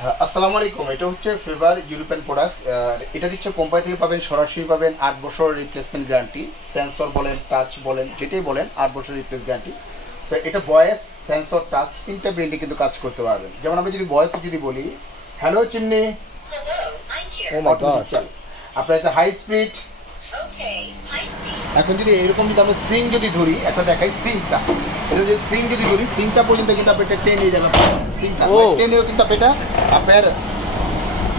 হ্যাঁ, আসসালামু আলাইকুম। এটা হচ্ছে ফেভার ইউরোপিয়ান প্রোডাক্টস। এটা দিচ্ছে কোম্পানি থেকে পাবেন, সরাসরি পাবেন 8 বছর রিপ্লেসমেন্ট গ্যারান্টি। সেন্সর বলেন, টাচ বলেন, যেটাই বলেন 8 বছর রিপ্লেস গ্যারান্টি। তো এটা ভয়েস, সেন্সর, টাচ তিনটা ব্র্যান্ডে কিন্তু কাজ করতে পারবেন। যেমন আমি যদি ভয়েসে যদি বলি, হ্যালো চিমনি, ও মাই গড। অটোমেটিক চাল। আপনার এটা হাই স্পিড। এখন যদি এরকম যদি আমরা সিং যদি ধরি, একটা দেখাই সিংটা, এটা যদি সিং যদি ধরি, সিংটা পর্যন্ত কিন্তু আপনি এটা টেনে যাবে। সিংটা ও। টেনেও কিন্তু আপনি আপনার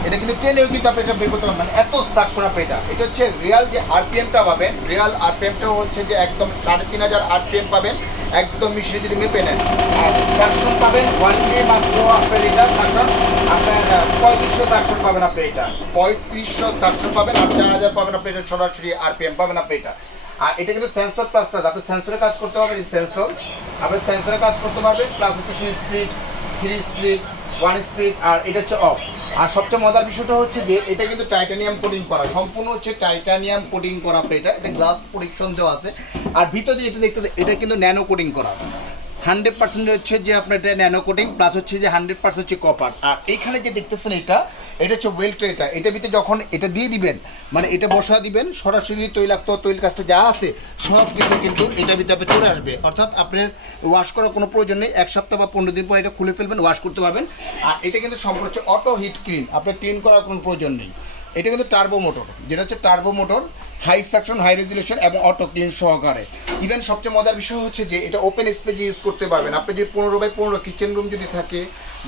এটা কিন্তু টেনেও কিন্তু আপনি এটা বের করতে পারবেন, মানে এত সাকশন আপনি এটা হচ্ছে রিয়াল যে আরপিএমটা পাবেন। রিয়াল আরপিএমটা হচ্ছে যে একদম 3500 আরপিএম পাবেন, একদম মিশিয়ে যদি মেপে নেন। আর সাকশন পাবেন ওয়ানলি মাত্র আপনার এটা সাকশন আপনার 3500 সাকশন পাবেন আপনি এটা 3500 সাকশন পাবেন, আর 4000 পাবেন আপনি এটা সরাসরি আরপিএম পাবেন আপনি এটা। আর এটা কিন্তু সেন্সর প্লাস টাচ, আপনি সেন্সরে কাজ করতে পারবেন। সেন্সর আপনি সেন্সরে কাজ করতে পারবেন, প্লাস হচ্ছে 2 স্পিড, 3 স্পিড, 1 স্পিড, আর এটা হচ্ছে অফ। আর সবচেয়ে মজার বিষয়টা হচ্ছে যে এটা কিন্তু টাইটানিয়াম কোটিং করা, সম্পূর্ণ হচ্ছে টাইটানিয়াম কোটিং করা। এটা গ্লাস প্রোটেকশন দেওয়া আছে। আর ভিতরে এটা দেখতে, এটা কিন্তু ন্যানো কোটিং করা। 100% হচ্ছে যে আপনার এটা ন্যানো কোটিং, প্লাস হচ্ছে যে 100% হচ্ছে কপার। আর এইখানে যে দেখতেছেন এটা হচ্ছে ওয়েল্ট। এটা ভিতরে যখন এটা দিয়ে দিবেন, মানে এটা বসা দিবেন, সরাসরি তৈলাক্ত তৈল কাজটা যা আছে সব কিছু কিন্তু এটার ভিতরে আপনি চলে আসবে। অর্থাৎ আপনার ওয়াশ করার কোনো প্রয়োজন নেই। 1 সপ্তাহ বা 15 দিন পর এটা খুলে ফেলবেন, ওয়াশ করতে পারবেন। আর এটা কিন্তু সম্পূর্ণ হচ্ছে অটো হিট ক্লিন, আপনার ক্লিন করার কোনো প্রয়োজন নেই। এটা কিন্তু টার্বো মোটর, যেটা হচ্ছে turbo motor, high suction, high resolution এবং অটো ক্লিন সহকারে। ইভেন সবচেয়ে মজার বিষয় হচ্ছে যে এটা ওপেন স্পেস ইউজ করতে পারবেন। আপনি যদি 15x15 কিচেন রুম যদি থাকে,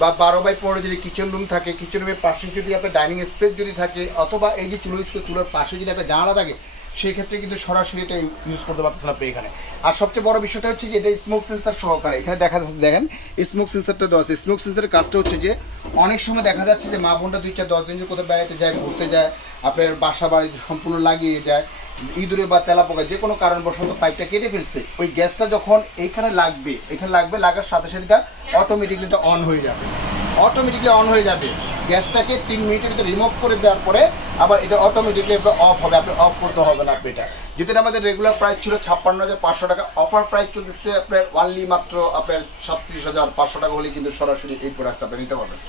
বা 12x15 যদি কিচেন রুম থাকে, কিচেন রুমের পাশে যদি আপনার ডাইনিং স্পেস যদি থাকে, অথবা এই যে চুলো স্পেস, চুলোর পাশে যদি একটা জানালা থাকে, সেই ক্ষেত্রে কিন্তু সরাসরি এটা ইউজ করতে পারতেছেন আপনি এখানে। আর সবচেয়ে বড় বিষয়টা হচ্ছে যে এটা স্মোক সেন্সার সহকারে। এখানে দেখা যাচ্ছে, দেখেন স্মোক সেন্সারটা দেওয়া আছে। স্মোক সেন্সারের কাজটা হচ্ছে যে অনেক সময় দেখা যাচ্ছে যে মা বোনটা 2-4-10 দিন কোথাও বেড়াতে যায়, ঘুরতে যায়, আপনার বাসা বাড়ি সম্পূর্ণ লাগিয়ে যায়, ইঁদুরে বা তেলা পোকা যে কোনো কারণবশত পাইপটা কেটে ফেলছে, ওই গ্যাসটা যখন এখানে লাগবে, লাগার সাথে সাথে এটা অটোমেটিকলি এটা অন হয়ে যাবে। অটোমেটিকলি অন হয়ে যাবে। গ্যাসটাকে 3 মিনিটের ভিতরে রিমুভ করে দেওয়ার পরে আবার এটা অটোমেটিকলি অফ হবে, আপনি অফ করতে হবে না আপনি এটা। যেটা আমাদের রেগুলার প্রাইস ছিল 56,500 টাকা, অফার প্রাইস চলতেছে আপনার ওয়ানলি মাত্র আপনার 37,500 টাকা হলে কিন্তু সরাসরি এই প্রোডাক্টটা আপনি নিতে পারবেন।